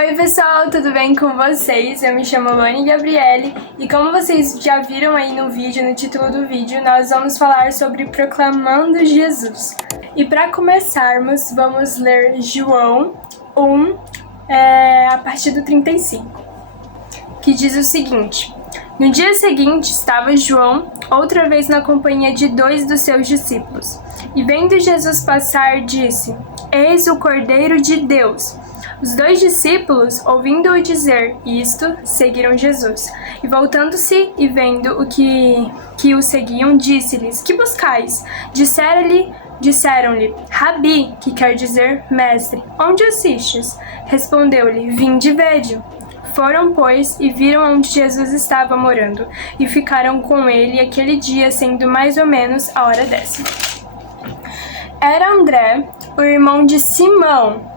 Oi pessoal, tudo bem com vocês? Eu me chamo Luane Gabriele e como vocês já viram aí no vídeo, no título do vídeo, nós vamos falar sobre Proclamando Jesus. E para começarmos, vamos ler João 1, a partir do 35, que diz o seguinte: No dia seguinte estava João outra vez na companhia de 2 dos seus discípulos, e vendo Jesus passar, disse: Eis o Cordeiro de Deus. Os 2 discípulos, ouvindo-o dizer isto, seguiram Jesus. E voltando-se e vendo o que o seguiam, disse-lhes: Que buscais? Disseram-lhe: Rabi, que quer dizer mestre, onde assistes? Respondeu-lhe: Vinde e vede. Foram, pois, e viram onde Jesus estava morando, e ficaram com ele aquele dia, sendo mais ou menos a hora 10. Era André, o irmão de Simão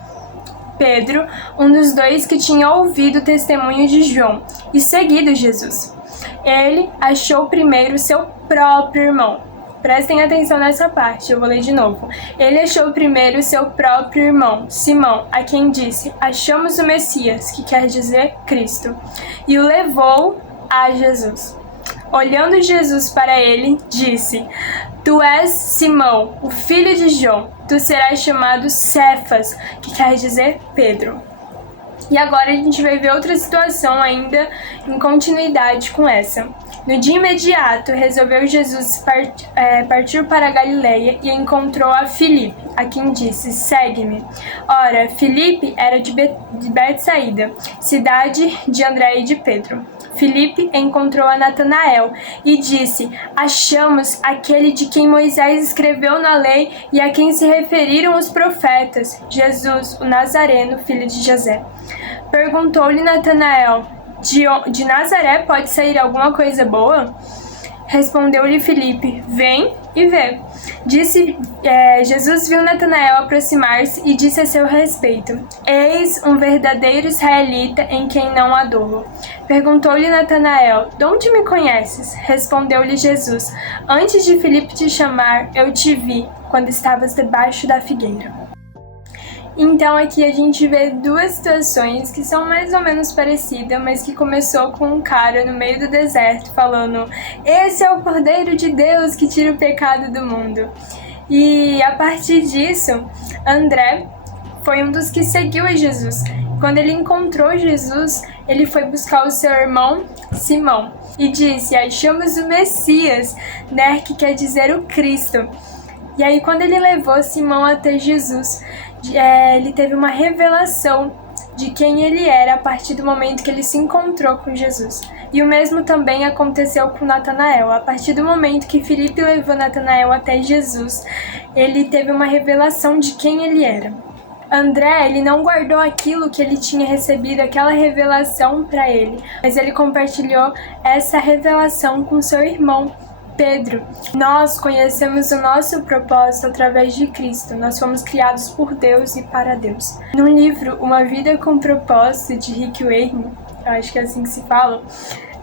Pedro, um dos 2 que tinha ouvido o testemunho de João e seguido Jesus. Ele achou primeiro seu próprio irmão. Prestem atenção nessa parte, eu vou ler de novo. Ele achou primeiro seu próprio irmão, Simão, a quem disse: Achamos o Messias, que quer dizer Cristo, e o levou a Jesus. Olhando Jesus para ele, disse: Tu és Simão, o filho de João, tu serás chamado Cefas, que quer dizer Pedro. E agora a gente vai ver outra situação ainda em continuidade com essa. No dia imediato, resolveu Jesus partir para a Galileia e encontrou a Filipe, a quem disse: Segue-me. Ora, Filipe era de Betsaída, cidade de André e de Pedro. Filipe encontrou a Natanael e disse: Achamos aquele de quem Moisés escreveu na lei e a quem se referiram os profetas, Jesus, o Nazareno, filho de José. Perguntou-lhe Natanael: De Nazaré pode sair alguma coisa boa? Respondeu-lhe Filipe: Vem e vê. Jesus viu Natanael aproximar-se e disse a seu respeito: Eis um verdadeiro israelita em quem não há dolo. Perguntou-lhe Natanael: De onde me conheces? Respondeu-lhe Jesus: Antes de Filipe te chamar, eu te vi, quando estavas debaixo da figueira. Então aqui a gente vê 2 situações que são mais ou menos parecidas, mas que começou com um cara no meio do deserto falando: Esse é o Cordeiro de Deus que tira o pecado do mundo. E a partir disso, André foi um dos que seguiu a Jesus. Quando ele encontrou Jesus, ele foi buscar o seu irmão Simão e disse: Achamos o Messias, né, que quer dizer o Cristo. E aí quando ele levou Simão até Jesus, ele teve uma revelação de quem ele era a partir do momento que ele se encontrou com Jesus. E o mesmo também aconteceu com Natanael. A partir do momento que Filipe levou Natanael até Jesus, ele teve uma revelação de quem ele era. André, ele não guardou aquilo que ele tinha recebido, aquela revelação para ele, mas ele compartilhou essa revelação com seu irmão Pedro. Nós conhecemos o nosso propósito através de Cristo. Nós fomos criados por Deus e para Deus. No livro Uma Vida com Propósito, de Rick Warren, eu acho que é assim que se fala,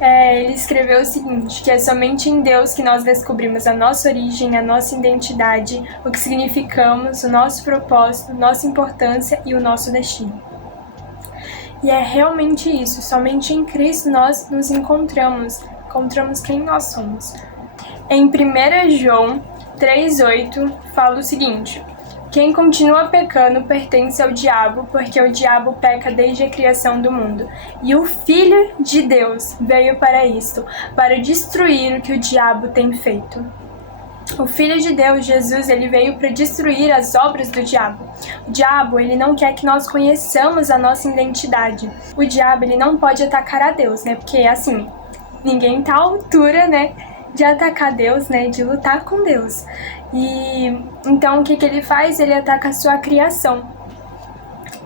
ele escreveu o seguinte: que é somente em Deus que nós descobrimos a nossa origem, a nossa identidade, o que significamos, o nosso propósito, nossa importância e o nosso destino. E é realmente isso, somente em Cristo nós nos encontramos quem nós somos. Em 1 João 3,8 fala o seguinte: Quem continua pecando pertence ao diabo, porque o diabo peca desde a criação do mundo. E o Filho de Deus veio para isto, para destruir o que o diabo tem feito. O Filho de Deus, Jesus, ele veio para destruir as obras do diabo. O diabo, ele não quer que nós conheçamos a nossa identidade. O diabo, ele não pode atacar a Deus, né? Porque, assim, ninguém tá à altura, né, de atacar Deus, né, de lutar com Deus. E então o que ele faz? Ele ataca a sua criação,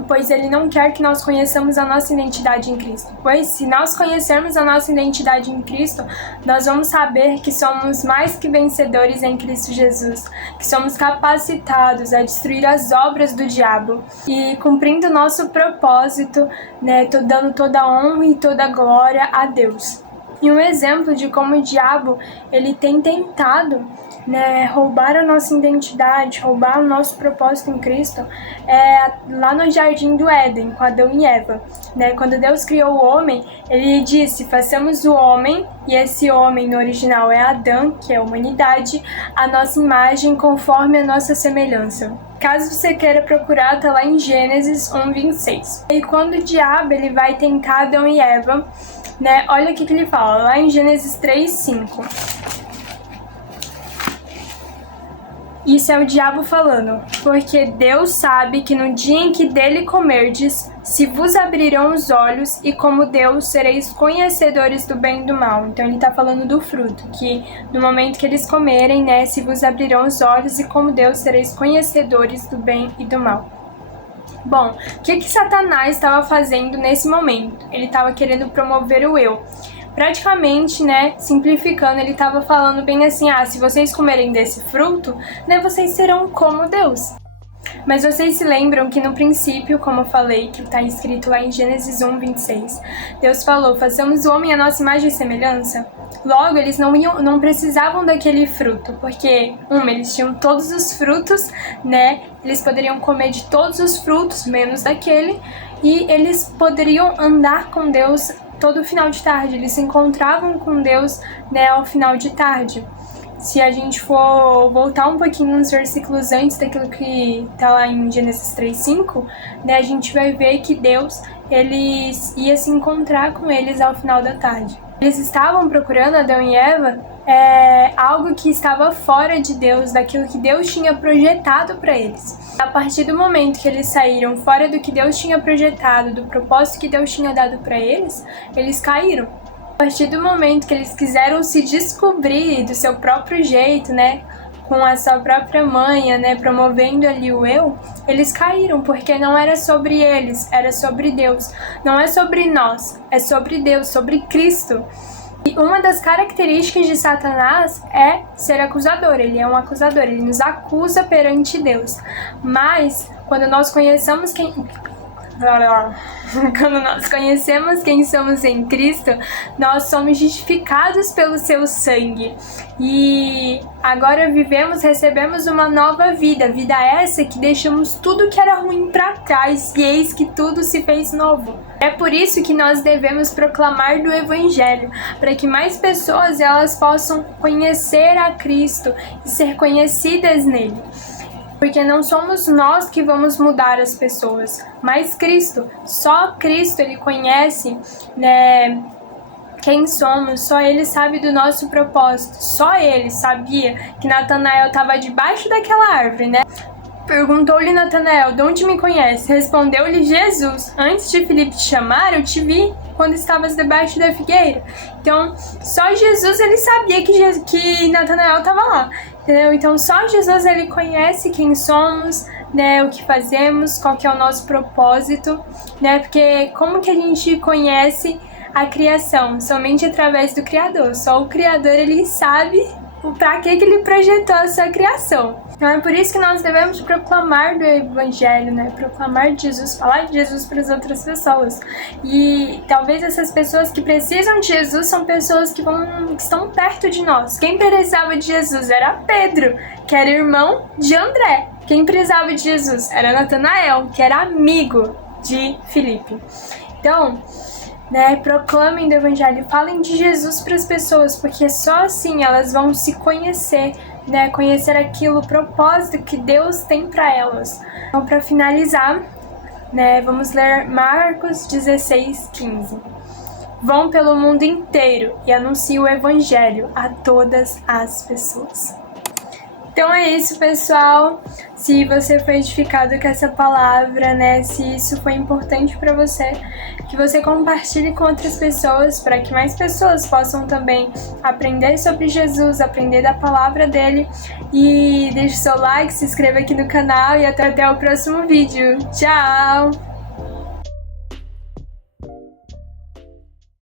pois ele não quer que nós conheçamos a nossa identidade em Cristo. Pois se nós conhecermos a nossa identidade em Cristo, nós vamos saber que somos mais que vencedores em Cristo Jesus, que somos capacitados a destruir as obras do diabo e cumprindo o nosso propósito, né, dando toda a honra e toda a glória a Deus. E um exemplo de como o diabo ele tem tentado, né, roubar a nossa identidade, roubar o nosso propósito em Cristo, lá no Jardim do Éden, com Adão e Eva. Né? Quando Deus criou o homem, ele disse, façamos o homem, e esse homem no original é Adão, que é a humanidade, a nossa imagem conforme a nossa semelhança. Caso você queira procurar, tá lá em Gênesis 1:26. E quando o diabo ele vai tentar Adão e Eva, né, olha o que ele fala, lá em Gênesis 3:5. Isso é o diabo falando, porque Deus sabe que no dia em que dele comerdes, se vos abrirão os olhos, e como Deus sereis conhecedores do bem e do mal. Então ele está falando do fruto, que no momento que eles comerem, né, se vos abrirão os olhos, e como Deus sereis conhecedores do bem e do mal. Bom, o que Satanás estava fazendo nesse momento? Ele estava querendo promover o eu. Praticamente, né, simplificando, ele estava falando bem assim, se vocês comerem desse fruto, né, vocês serão como Deus. Mas vocês se lembram que no princípio, como eu falei, que está escrito lá em Gênesis 1:26, Deus falou, façamos o homem à nossa imagem e semelhança? Logo, eles não precisavam daquele fruto, porque, eles tinham todos os frutos, né, eles poderiam comer de todos os frutos, menos daquele, e eles poderiam andar com Deus todo final de tarde, eles se encontravam com Deus, né, ao final de tarde. Se a gente for voltar um pouquinho nos versículos antes daquilo que está lá em Gênesis 3:5, né, a gente vai ver que Deus ele ia se encontrar com eles ao final da tarde. Eles estavam procurando, Adão e Eva, algo que estava fora de Deus, daquilo que Deus tinha projetado para eles. A partir do momento que eles saíram fora do que Deus tinha projetado, do propósito que Deus tinha dado para eles, eles caíram. A partir do momento que eles quiseram se descobrir do seu próprio jeito, né, com a sua própria manha, né, promovendo ali o eu, eles caíram, porque não era sobre eles, era sobre Deus. Não é sobre nós, é sobre Deus, sobre Cristo. E uma das características de Satanás é ser acusador, ele é um acusador, ele nos acusa perante Deus. Mas, quando nós conhecemos quem somos em Cristo, nós somos justificados pelo seu sangue. E agora recebemos uma nova vida. Vida essa que deixamos tudo que era ruim para trás e eis que tudo se fez novo. É por isso que nós devemos proclamar do Evangelho, para que mais pessoas elas possam conhecer a Cristo e ser conhecidas nele. Porque não somos nós que vamos mudar as pessoas, mas Cristo. Só Cristo ele conhece, né, quem somos, só Ele sabe do nosso propósito. Só Ele sabia que Natanael estava debaixo daquela árvore, né? Perguntou-lhe Natanael, de onde me conhece? Respondeu-lhe Jesus, antes de Filipe te chamar, eu te vi quando estavas debaixo da figueira. Então, só Jesus ele sabia que Natanael estava lá. Entendeu? Então, só Jesus ele conhece quem somos, né, o que fazemos, qual que é o nosso propósito, né? Porque como que a gente conhece a criação? Somente através do Criador. Só o Criador ele sabe para que ele projetou a sua criação. Então é por isso que nós devemos proclamar do Evangelho, né? Proclamar de Jesus, falar de Jesus para as outras pessoas. E talvez essas pessoas que precisam de Jesus são pessoas que estão perto de nós. Quem precisava de Jesus era Pedro, que era irmão de André. Quem precisava de Jesus era Natanael, que era amigo de Filipe. Então, né, proclamem do Evangelho, falem de Jesus para as pessoas, porque só assim elas vão se conhecer, né, conhecer aquilo, o propósito que Deus tem para elas. Então, para finalizar, né, vamos ler Marcos 16:15. Vão pelo mundo inteiro e anunciem o Evangelho a todas as pessoas. Então é isso, pessoal. Se você foi edificado com essa palavra, né, se isso foi importante para você, que você compartilhe com outras pessoas, para que mais pessoas possam também aprender sobre Jesus, aprender da palavra dele. E deixe seu like, se inscreva aqui no canal e até o próximo vídeo. Tchau!